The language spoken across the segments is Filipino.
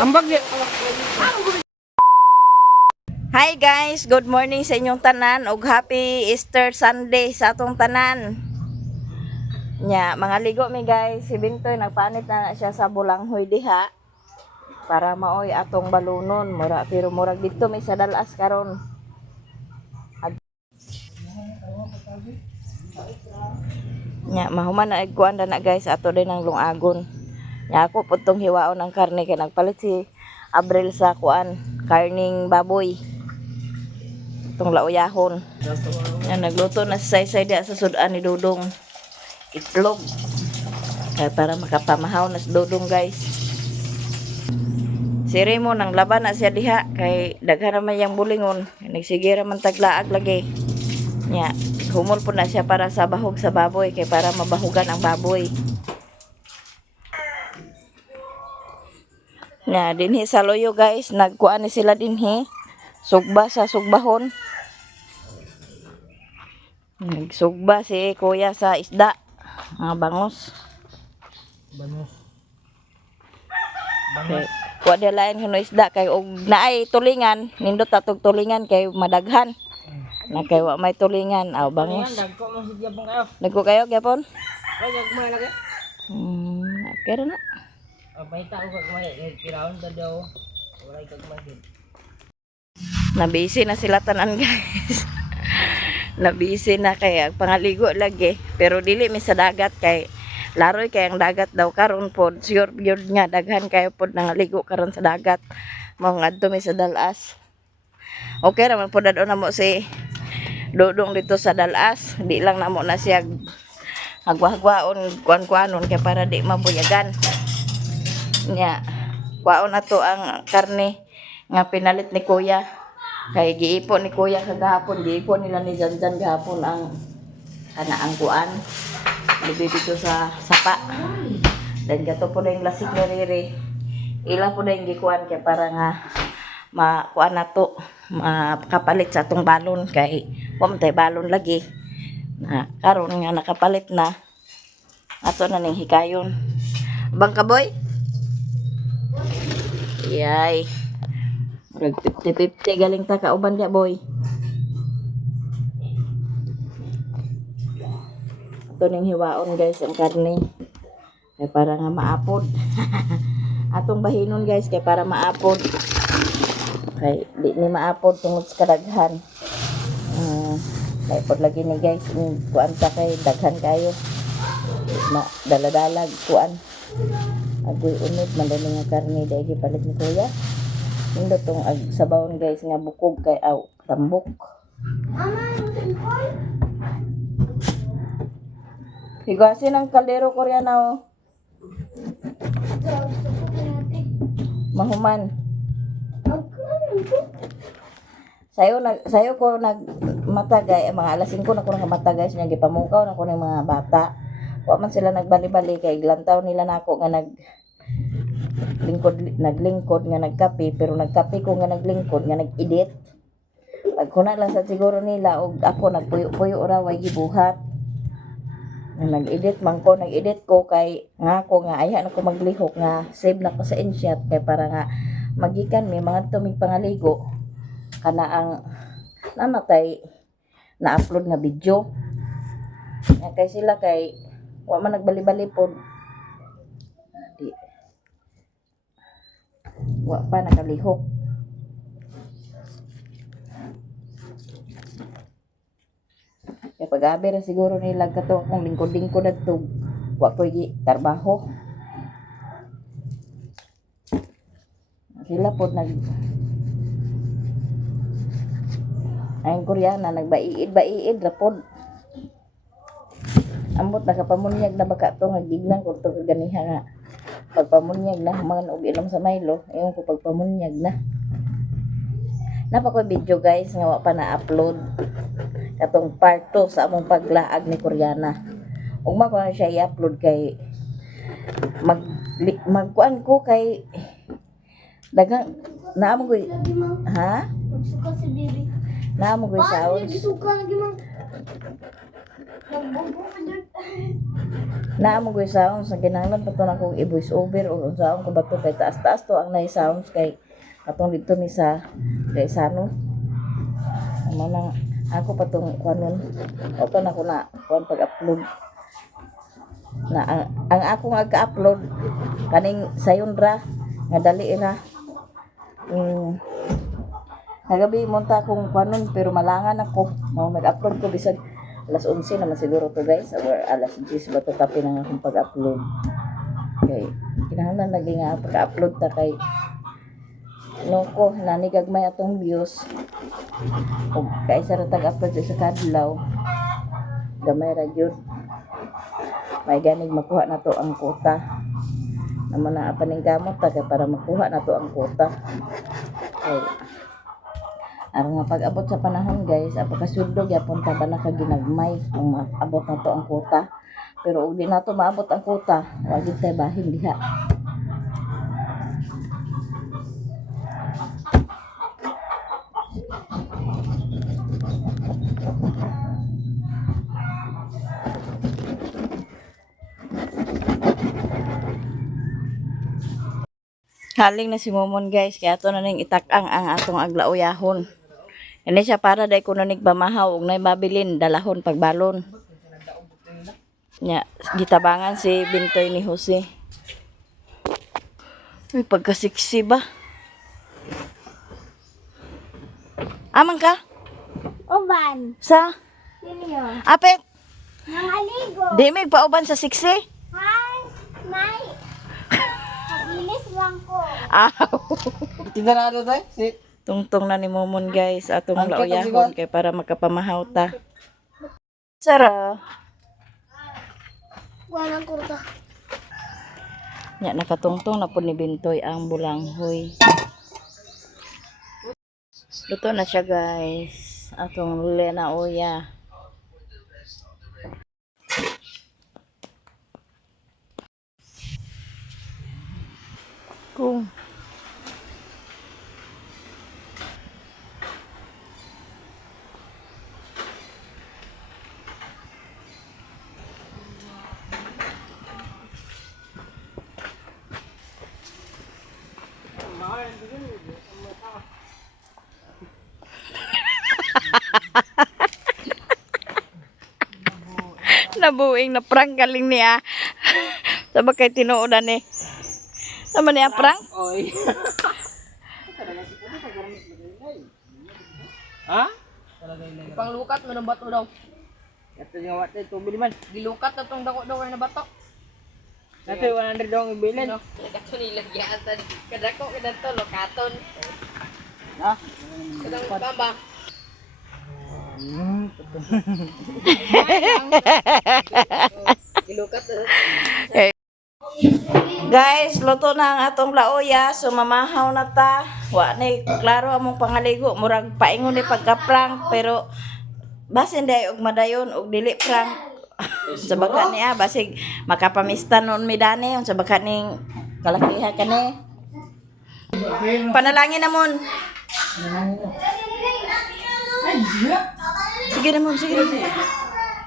Ambag di. Hi guys, good morning sa inyong tanan ug happy Easter Sunday sa atong tanan. Nya, mga ligo mi guys, si Bintoy nagpanit na siya sa bulanghoy diha para maoy atong balunon. Pero murag dito may sa dalas karon. Nya, mahuman na igkuan na guys ato din ang lungagon. Nya ako putong hiwaon ang karne kay nagpalit si Abril sa kuan, karning baboy. Itong lauyahon. Yan, nagluto na si Saysay diya sa sudan ni Dudong. Itlog. Kaya para makapamahaw na si Dudong guys. Si Remo nang laban na siya diha. Kay daghan naman yung bulingon. Nagsigira man taglaag lagi. Nya, humol po na siya para sa bahog sa baboy. Kay para mabahugan ang baboy. Nya, dinhi sa loyo guys. Nagkuan ni sila dinhi. Sugba sa sugbahon. Nagsugba si kuya sa isda. Mga bangos. Okay. Kuha di lain kuno isda kay og naay tulingan, nindot atog tulingan kay madaghan. Na kay wa may tulingan, aw bangos. Dagko mo si Japon kayo. Nagko kayo gyapon? Ay gagmay lagi. Okay ra na. Abay ta ko gagmay kiraon ta daw. Wala gagmay. Nabisi na sila tanan guys. Nabisi na kay pangaligo lagi, pero dili mi sa dagat kay laroy kay ang dagat daw karon pod sure yun nga daghan kayo pod nangaligo karon sa dagat. Mao ngadto mi sa dalas. Okay ra man pod adto namo si Dudong dito sa dalas, di lang namo na siya hagwa-hagwaon kuan-kuanon kay para di mabuyagan. Nya, kuaon ato ang karne nga pinalit ni kuya. Kay giipon ni kuya kagahapon, giipon nila ni Janjan gahapon ang ang kuan. Dito sa sapa. Dan gato po na yung lasik ni Riri. Ila po na yung gikuan kay para nga makuan na to. Makapalit sa atong balon kay huwag tayo balon lagi. Karon nga nakapalit na. Ato na ning hikayon. Bang kaboy? Yay. 50-50 galing ta kauban dia boy. Ito ning hiwaon guys ang karne. Kaya para nga maapod. Atong bahinon guys kaya para maapod. Kaya di ni maapod tungod sa kadaghan. Kaya pod lagi ni guys. Kuan ta kay daghan kayo. Dala-dalag kuan. Agoy unod man din nga karne dahil gipalit ni kuya. Hindi itong sabawon guys nga bukog kay tambok. Higasin ang kaldero koreana o. Mahuman. Sayo ko nagmatagay, mga alas 5 na ko nagmatagay siya gipamukaw na ko ng mga bata. Wa man sila nagbali-bali kay glantaw nila nako nga naglingkod nga nagkape, pero nagkape ko nga naglingkod nga nag-edit. Pag kuna lang sa siguro nila og ako nagpuyo-puyo ra way gibuhat. Nag-edit man ko, nag-edit ko kay nga ako nga ayha na ko maglihok nga save na ko sa InShot kay para nga magikan may mga tumig pangaligo kana ang namatay na-upload nga video. Nga kay sila kay wa man nagbali-bali pod. Wa pa nakalihok. Kaya pag-abi na siguro nila kato kung lingkod-lingkod at tug. Wa ko trabaho. Sila po ayong Koreana nagbaiid ra pod. Ambot nakapamunyag na baka to nga gignan ko to ganiha nga. Pagpamunyag na mga og inom sa Milo, ayon ko pagpamunyag na. Napa ko video guys nga wa pa na-upload. Katong part 2 sa among paglaag ni Koreana. Ug ko na siya i-upload kay magkuan ko kay dagang naamo ko ha? Magsuka si Bibi. Naamo ko sounds. Nagsuka lagi man. Nagbubo pa dyan. Naa mo gyud sounds sa kinahanglan pa to na kong i-voice over o unsaon ko ba to kay taas-taas to ang nay sounds kay katong dito mi sa Gaisano. Amo nang ako pa tong kuanon. O to na ko na kuan pag-upload. Na ang ako nga ga-upload kaning sayon ra nga dali ra. Nagabi munta akong kuanon pero malangan ako. Mao nag-upload ko bisag alas 11 naman siguro to guys or alas 10 ba to tapi nang akong pag-upload. Okay. Kinahanglan lagi nga pag-upload ta kay no ko nanigagmay atong views. Ug kaisa ra tag-upload sa kadlaw. Gamay ra gyud. May ganig makuha na to ang quota. Naman na apaning gamot ta kay para makuha na to ang quota. Okay. Aron nga pag-abot sa panahon guys, apakasuldo gyapon ta ba na kaginagmay kung maabot na to ang quota. Pero ug di na to maabot ang quota, wa gyud tay bahin diha. Haling na si Momon guys, kaya ato na ning itak-ang ang atong aglauyahon. Ini siya para day kuno nig bamahaw ug nay mabilin dalahon pagbalon. Nya gitabangan si Bintoy ni Jose. Uy, pagkasiksi ba? Amang ka? Uban. Sa? Sino yun? Apet? Nangaligo. Di may pauban sa siksi? Hi. Nay. Nagilis lang ko. Aw. Tinda na ito tayo. Si Tungtong na ni Momon guys atong Ang lauyahon kay para makapamahaw ta. Sara. Walang kurta. Nya nakatungtong na po ni Bintoy ang bulanghoy. Luto na siya guys. Atong lena oya. Kung nabuing na prank galing niya. Sabag kay tinuodan eh. Naman niya prank? Oy. Ha? Panglukat mo ng bato daw. Ito yung wate tubig man. Gilukat na tong dako daw na bato. Ito 100 daw ang ibilin. Kato nilagyan ta kadako kadto lokaton. Ha? Kadang bamba. Gilukat na. Guys, luto na ang atong laoya. So mamahaw na ta. Wa na klaro among pangaligo. Murag paingon ni pagka-prank. Pero basin day og madayon og dili prank. Sa baka niya basig makapamista noon mi dani sa baka ning kalakiha kani. Panalangin namon. Sige namon, sige namon.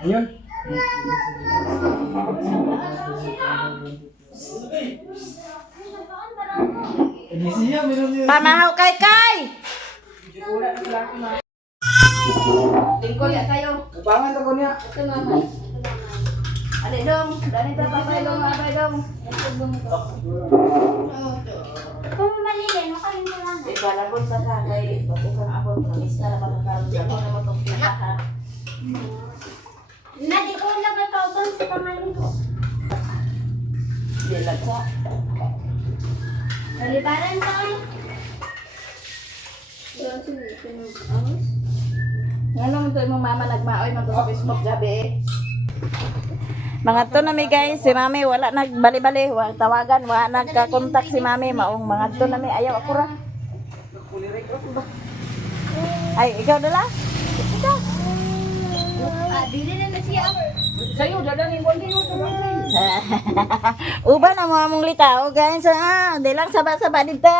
Ayun. Pamahaw kay. Lingkod ya kayo. Bangan ako niya. Ito naman. Ali dong, dali ta papay dong, abay dong. Kung malilin, no kayo mo lang. Ibalabot sa ka kay bakukang abot mamis na makakaroon sa ako na matong pinaha. Na di ko lang nagkauban sa pangaligo. Dilag sa. Nalibaran tayo. Ngano mo to imong mama nagmaoy man to sa Facebook gabi eh. Mga to na mi guys, si mami wala nagbali-bali, wa tawagan, wa nagka-contact si mami, maong mga to na mi ayaw ako ra. Ay, ikaw dala? Ikaw. Dili na siya. Sayo dadang ingkod niyo to. Uban na mo among litaw guys, di lang saba-saba dito.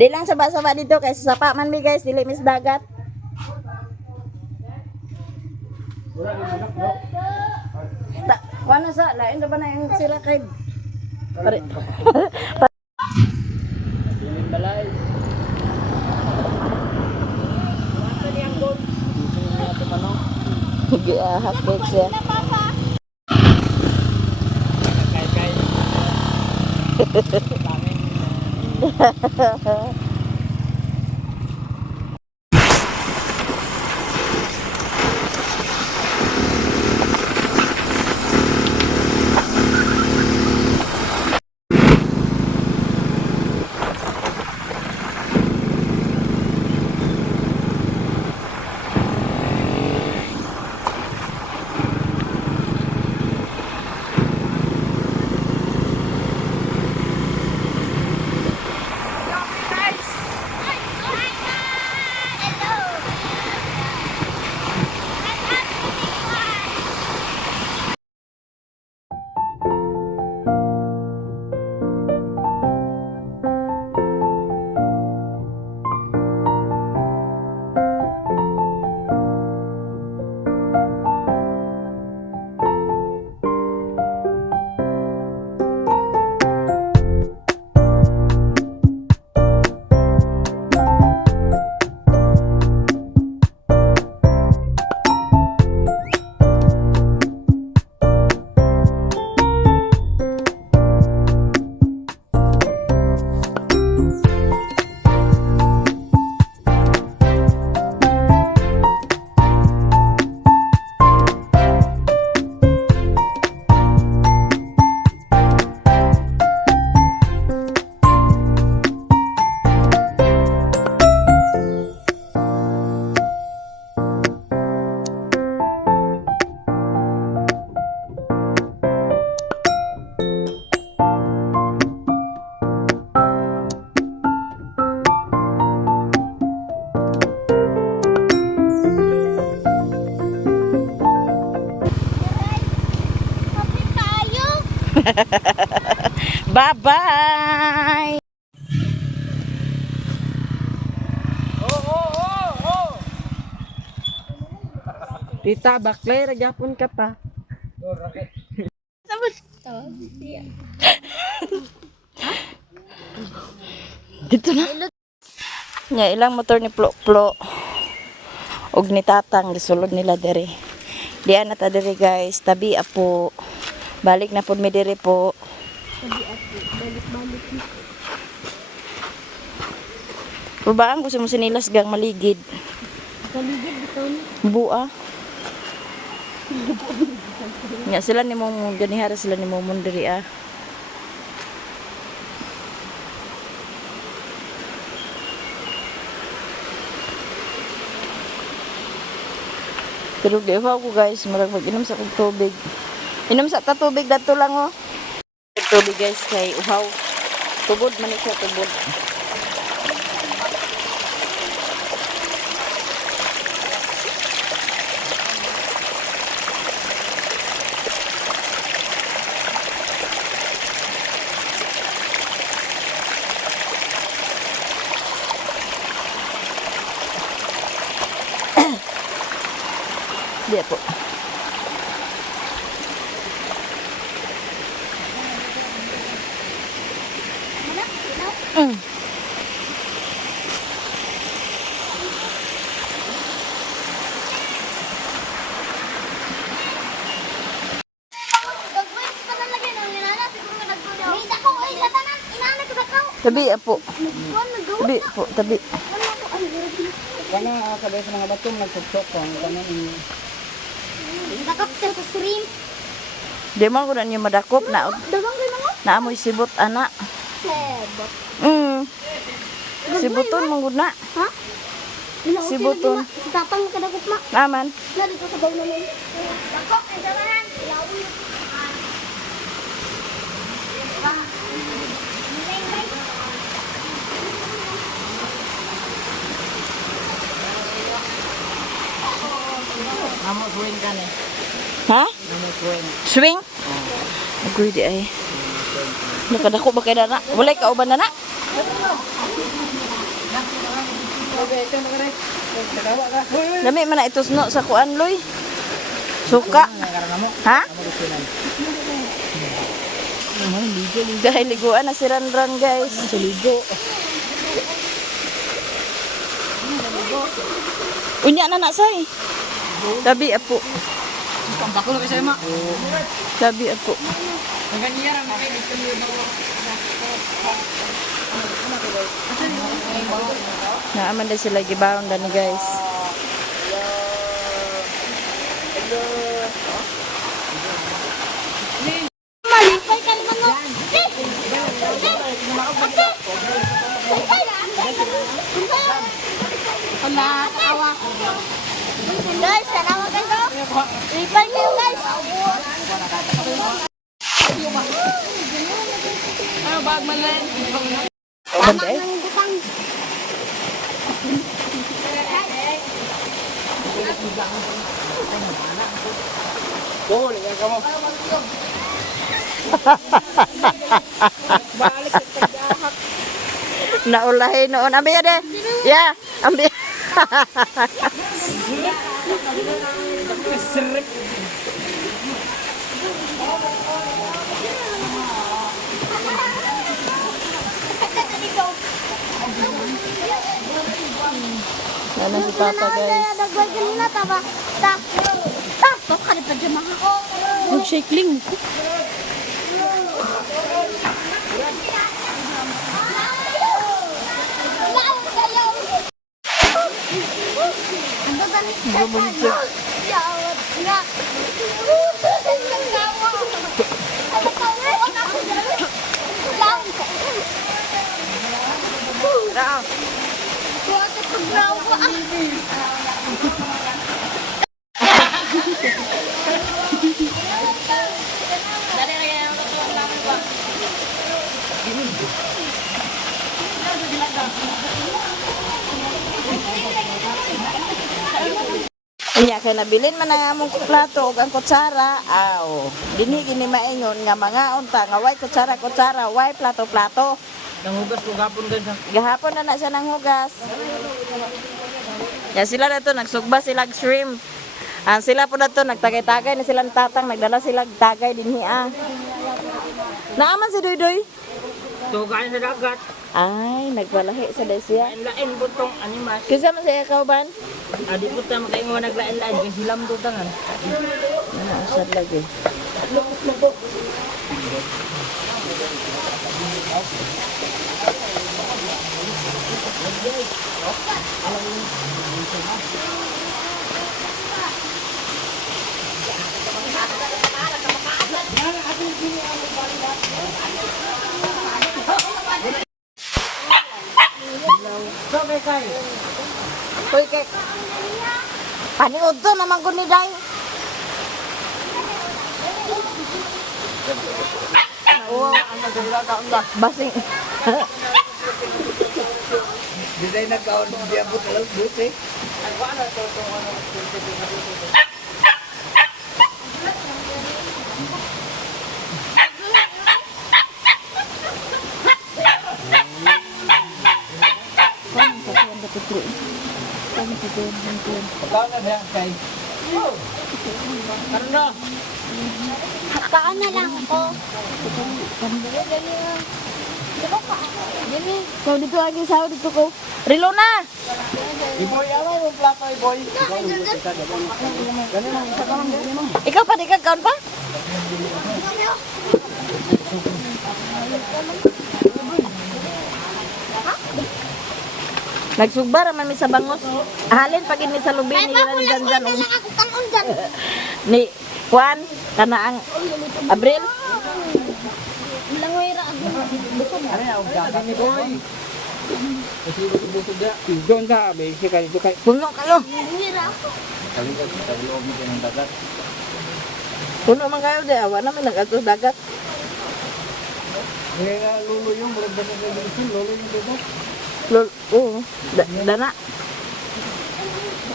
Di lang saba-saba dito kay sa sapa man mi guys, dili mis dagat. Kuha na sa, lain na ba na yung sila kay... Pare. Dilim balay. Mata ni ang gold. Gusto niya ito manok. Hapit siya. Kay. Daming. Bye-bye! Tita, baklay, ragyapon ka pa. Dito na. Nga, ilang motor ni Plo-Plo. Og ni Tatang, gisulod nila dere. Diyan na ta dere guys, tabi apo. Balik na po mi dere po. Rubaan gusto mo sinilas gang maligid. Kaligid bitaw ni. Bua. Nga sila ni mong ganihara sila ni mong diri ah. Pero di ko guys, marag mag-inom sa kong tubig. Inom sa ta tubig dato lang oh. Tubig guys kay uhaw. Tubod man siya tubod. Dia po. Tabi po. Tabi po, tabi. Kana kada sa mga batong nagtutok ko kana ni. Dakap sa stream. Di man ko na niyo madakop na. Dagang kay mga Naamoy sibot ana. lebot. Sibuton man gud na. Ha? Sibuton. Tapang kadakop ma. Naman. Na dito sa baw namin. Dakop ay dalan. Ilawi. Amo swing ka ni. Ha? Amo swing. Swing? Agoy di ay. Nakadako ba kay dana? Walay ka uban dana? Dami man na itusno sa kuan loy. Suka. Karena mo. Ha? Kamu gustunan. Dahil liguan na si Ranran guys. Saligo. Unya na nasay. Labi apo. Tambak ko sa ima. Labi apo. Ang ganyan ang makay gusto niyo daw. Naaman na sila gibaon dani guys. Malipay ka naman mo. Wala, tawa. Guys, tanawa kayo. Lipay kayo guys. Ano bag man lang? Banda eh. Ang butang. Oh, lihat kamu. Naulahin noon. Ambil ya deh. Ya, ambil. Sana si Papa guys. Dagway kanina taba. Ta. To ka di pa dyan mga. Mag-shakeling. Iya kay nabilin man ang among plato ug ang kutsara. Dinhi gini maingon nga mga unta nga way kutsara, way plato-plato. Nangugas ko gapon din sa. Gahapon na siya nang hugas. Ya sila na to nagsugba sila shrimp. Sila po na to nagtagay-tagay na sila tatang nagdala sila tagay dinhi Naaman si Doydoy? Tugain sa dagat. Ay, nagwalahi sa desya. Lain butong animas. Kisa man sa ikaw ban? Adi po tayo kayo mga naglain-lain. Kasi hilam to tangan. Asad lagi. Sobe kay. Uy, kay. Paniod to naman ko ni Day. Oo, ang nagdala ka unda. Basing. Di tayo nagkaon biya po talag buti. Pagkana na kay. Ano na? Kaan na lang ako. So dito lagi sa dito ko. Rilo na. Iboy, ano yung plato, Iboy? Ikaw pa di ka kaon pa? Nagsugba ra man mi sa bangos. Halin pag ni sa lubi ni ni Janjan Lang ako kanon dyan. ni Juan kana ang Abril. Langoy ra ako. Ano yung dagat ni Boy? Kasi busog na. Doon sa abe, si kayo kay. Puno kayo. Langoy ra ako. Kalikat sa loob ng dagat. Puno man kayo di awa namin nagato dagat. Kaya lulo yung bulog dagat ng Luzon, lulo yung dito. Dana.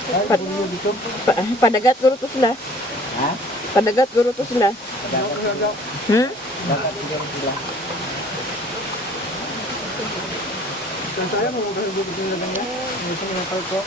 Ay, lulo dito. Padagat guro to sila. Ha? Padagat guro to sila. Dagat. Dagat sila. Saan tayo mo kung gusto nyo lang yan? Gusto nyo lang ko?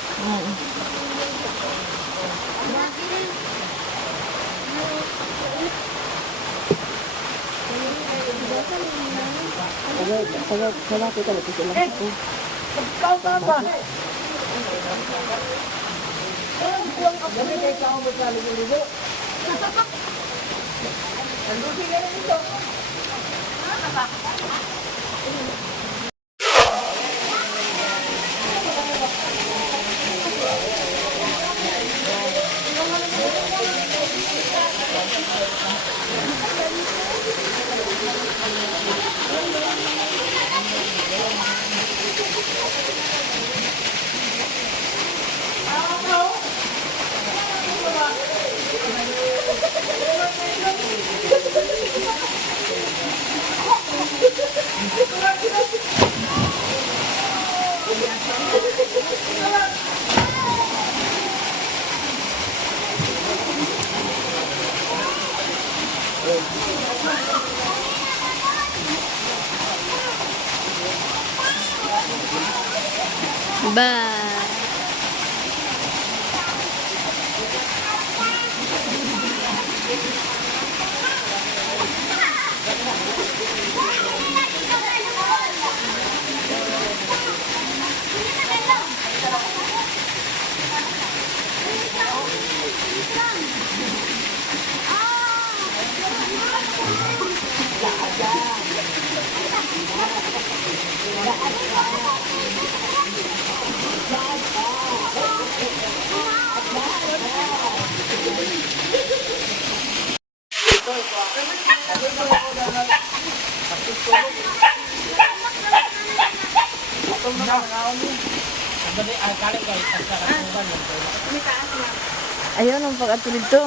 Bye. Ayun ang pag-atulid to.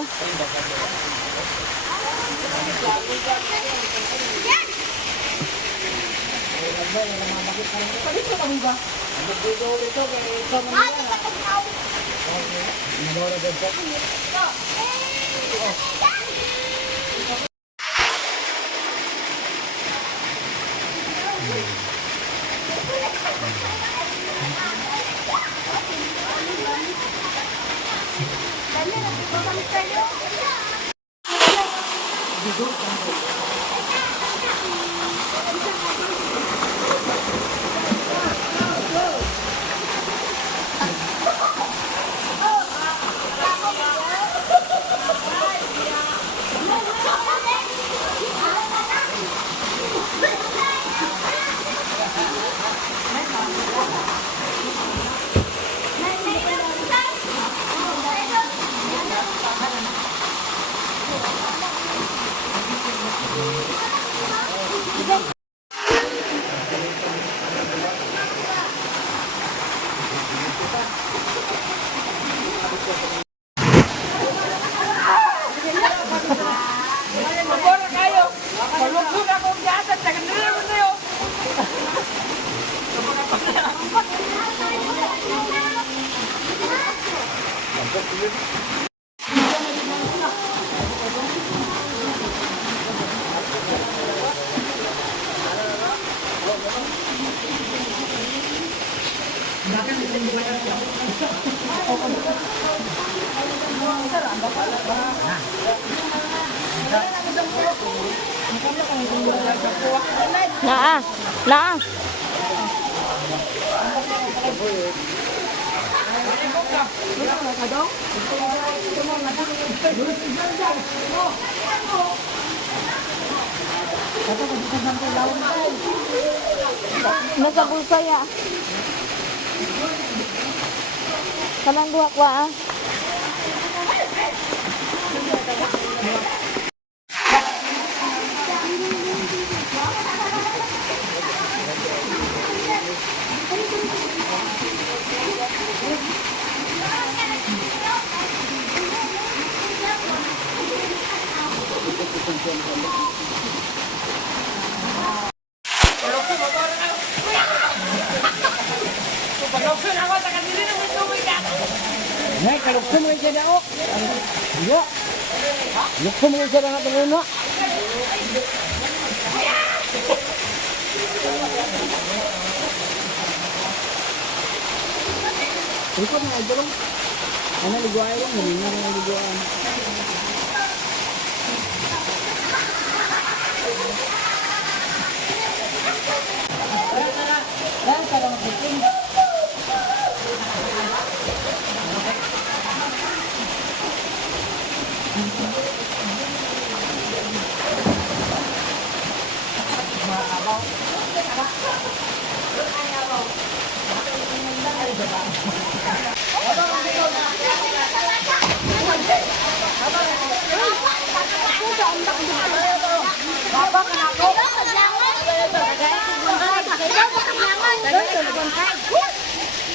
Naa, naa. Nasa bulsa ya. Kanang duha kwa ah. Nek, kalukso mo dyan ako. Iya. Lukso mo dyan ang atong una. Ikot na idolong. Ano ligway lang, hindi na ligway.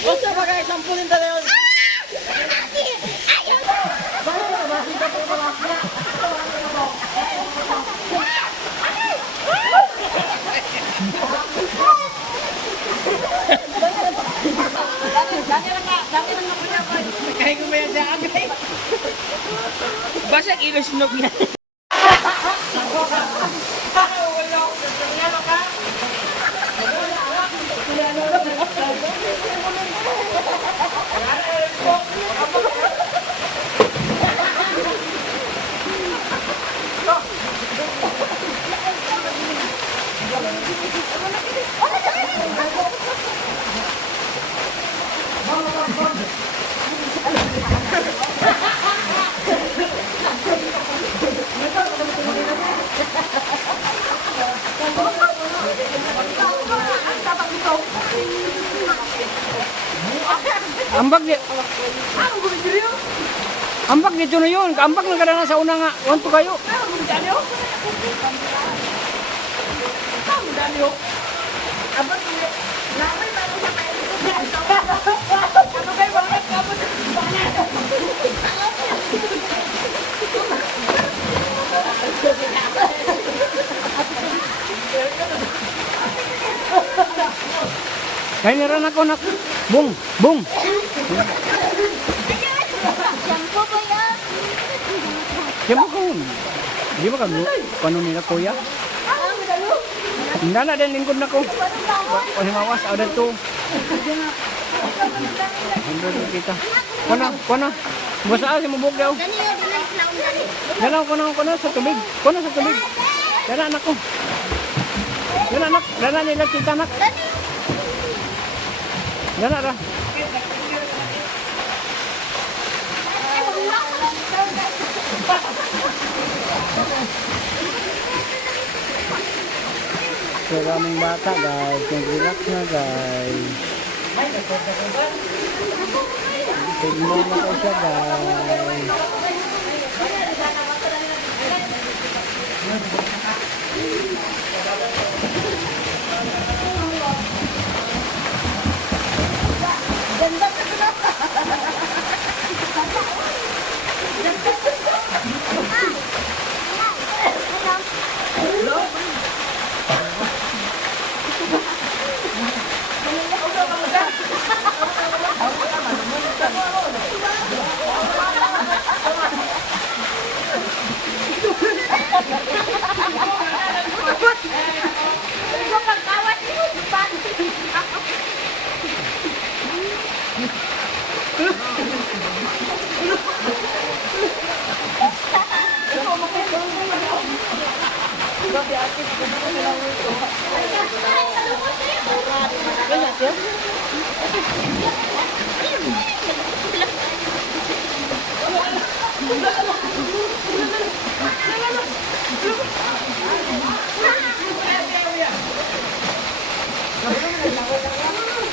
Basta bagay, sampulin talaga. Kaya ko ba yan siya agay? Basta ilusunog niya. Ambak di. Ambak dito na yun. Ambak na kada na sa una nga. Want to kayo. Kaya niran ako nak. Bung, bung. Shampoo ba yan? Siya mo kung. Di ba kami? Paano nila kuya? Hindi na din lingkod na ko. Pahimawas, ada to. Hindi kita. Kuna. Basta si mabuk daw. Kuna sa tubig. Kuna sa tubig. Dana anak ko. Dana anak. Dana nila tita anak. Dana ra. Maraming bata guys, nag-relax na guys. Tignan na ko siya guys.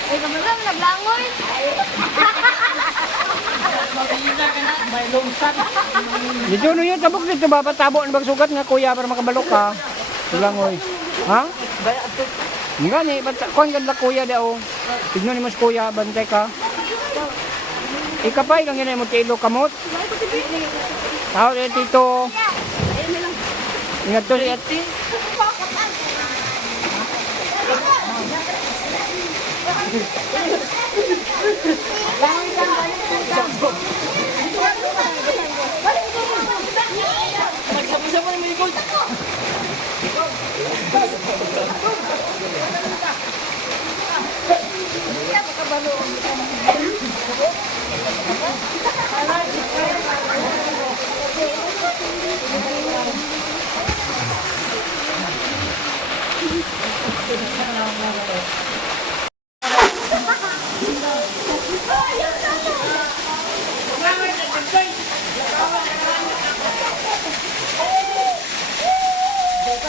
Ay, kamalang naglangoy. Dito no yun, tabok dito ba? Patabo ang bagsugat nga kuya para makabalok ka. Tulangoy. Ha? Nga ni, kuhan ganda kuya daw. Tignan ni mas kuya, bantay ka. Ikapay lang yun ay mo tilo kamot. Tao rin dito. Ingat to si Ati.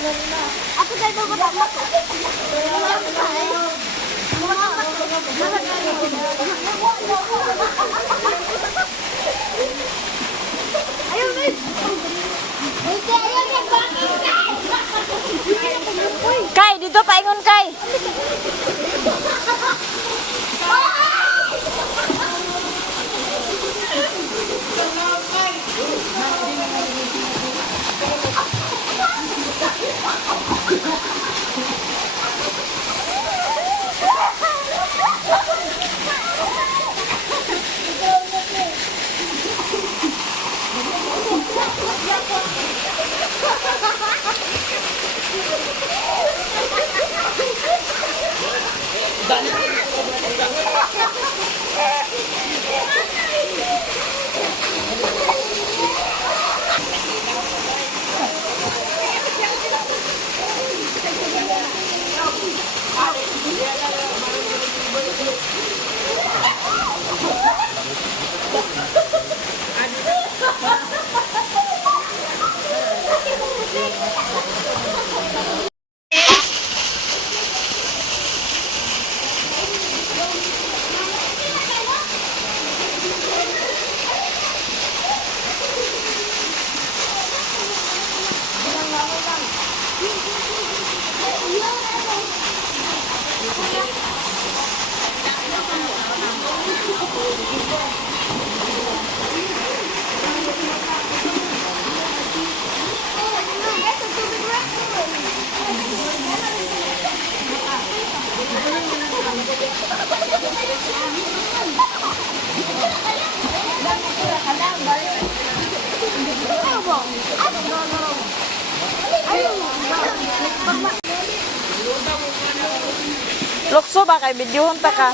Ako tayo ba matama? Ayaw, Liz! Ayaw, Kay, dito paingon kay. Lukso ba kay videohon ta ka?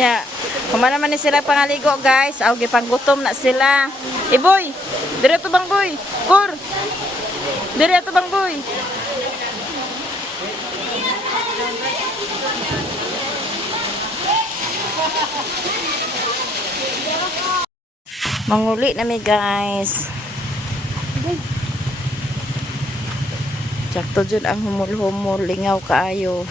Ya, kumana man ni sila pangaligo guys. Aw gipanggutom na sila. Iboy, dire to bang boy? Kur. Dire to bang boy? Manguli na mi guys. Sakto jud ang humul-humul, lingaw kaayo.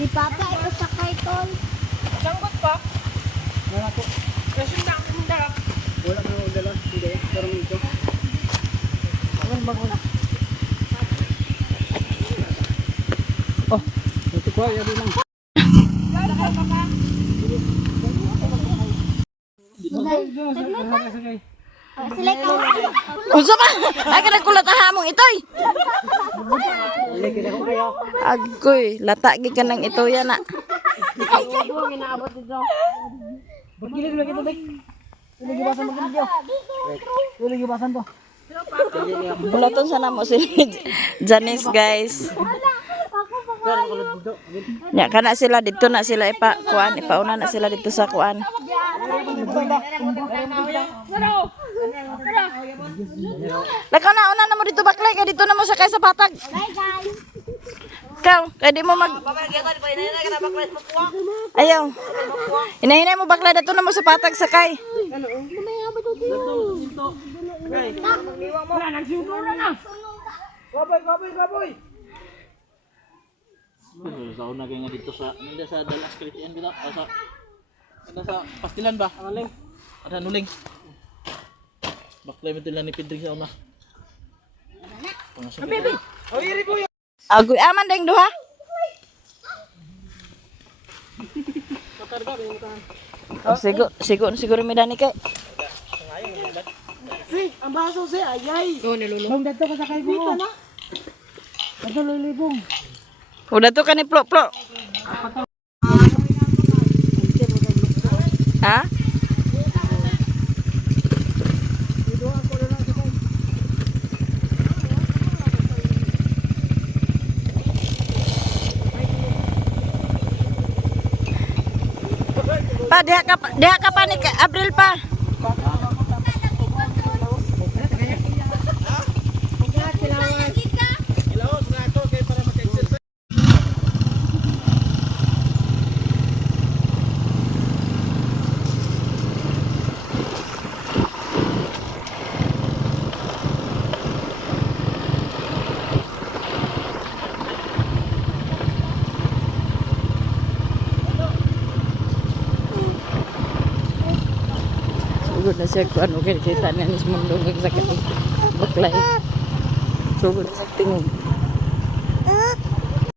Si Papa ito sa kaitol. Sangkot pa? Wala po. Resume na akong darap. Wala na ako dala. Hindi. Karong ito. Awan ba ko? Oh. Ito ko. Yabi lang. Sila ikaw. Unsa ba? Ay kana kulat hamong itoy. Agoy, lata gi ka nang itoy na. Bagilid lagi to, Dek. Tuloy gibasan mo video. Tuloy gibasan to. Bulaton sana mo si Janice guys. Nya kana sila dito na sila ipauna na sila dito sa kuan. Lakaw na una na mo dito baklay kay dito na mo sakay sa patag. Bye guys. Ikaw, kay di mo mag Ayaw. Hinahinay mo baklay dito na mo sa patag sakay. Sa una kaya nga dito sa hindi sa Dallas Christian kita sa pastilan ba? Aling. Ada nuling. Baklay mo tila ni Pedri sa una. Baby. Agoy aman deng duha. Oh, siguro mi dani kay. Ang baso si ayay. Oh, nalulong. Dato ka sa kay ko. Dato lulibong. Udah tuh kan ni plok-plok. Ha? Pa, diha ka pa ni Abril pa. Sugod na siya kung ano kita na ni mundo ng sakit. Baklay. Sugod sa tingog.